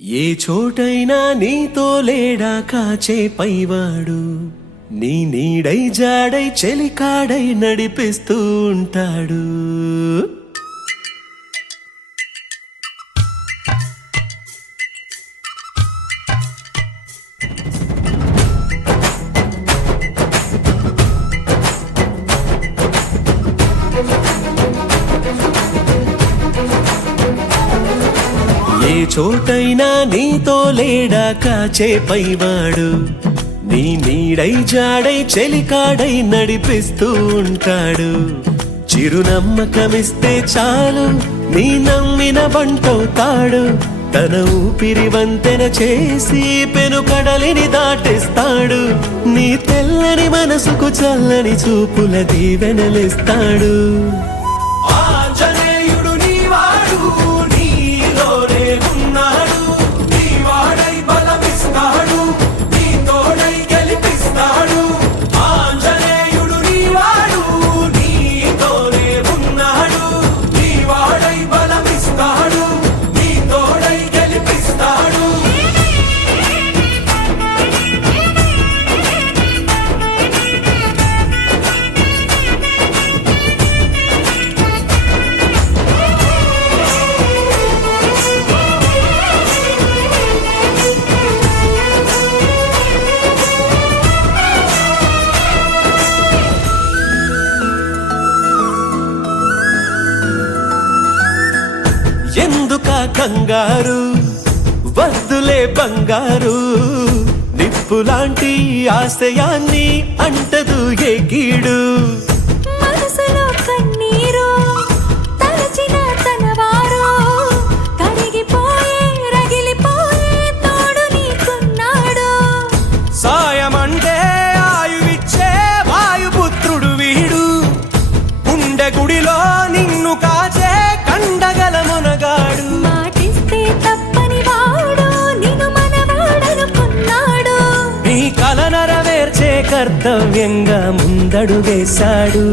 ఏ చోటైనా నీతో లేడా కాచే పైవాడు, నీ నీడై జాడై చెలికాడై నడిపిస్తూ ఉంటాడు. ఏ చోటైనా నీతో లేడా కాచే పైవాడు, నీ నీడై జాడై చెలికాడై నడిపిస్తూ ఉంటాడు. చిరునమ్మకమిస్తే చాలు నీ నమ్మిన బంటవుతాడు. తన ఊపిరి వంతెన చేసి పెను కడలిని దాటిస్తాడు. నీ తెల్లని మనసుకు చల్లని చూపుల దీవెనలిస్తాడు. ఎందుకా కంగారు, వద్దులే బంగారు, నిప్పులాంటి ఆశయాన్ని అంటదు ఏ కీడు. మనసులో కన్నీరు తలచిన తనవారు, కరిగిపోయే రగిలిపోయే తోడు నీకున్నాడు. సాయమంటే ఆయువిచ్చే వాయుపుత్రుడు వీడు, గుండె గుడిలో నిన్ను కాచే కండగల మునగాడు. మాటిస్తే తప్పని వాడు నిన్ను మనవాడనుకున్నాడు. నీ కల నెరవేర్చే కర్తవ్యంగా ముందడుగేశాడు.